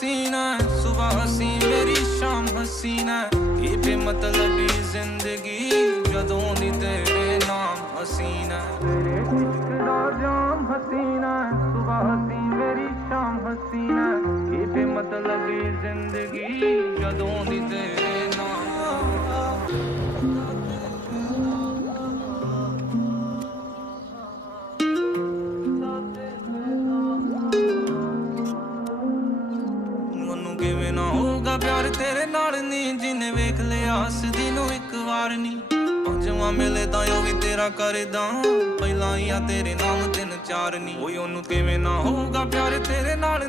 हसीना है, सुबह हसी मेरी शाम हसीना है। ये बेमतलबी जिंदगी जदों दी तेरे नाम हसीना है। तेरे इश्क दा जाम हसीना है, सुबह हसी मेरी शाम हसीना है। ये बेमतलबी जिंदगी जदों दी तेरे नाम। ਕਿਵੇਂ ਨਾ ਹੋਊਗਾ ਪਿਆਰ ਤੇਰੇ ਨਾਲ ਨੀ, ਜਿਨੇ ਵੇਖ ਲਿਆ ਹੱਸਦੀ ਨੂੰ ਇੱਕ ਵਾਰ ਨੀ। ਪੰਜਵਾਂ ਮਿਲੇ ਤਾਂ ਉਹ ਵੀ ਤੇਰਾ ਕਰਦਾ, ਪਹਿਲਾਂ ਹੀ ਆ ਤੇਰੇ ਨਾਮ 3 4 ਨੀ। ਓਏ ਉਹਨੂੰ ਕਿਵੇਂ ਨਾ ਹੋਊਗਾ ਪਿਆਰ ਤੇਰੇ ਨਾਲ।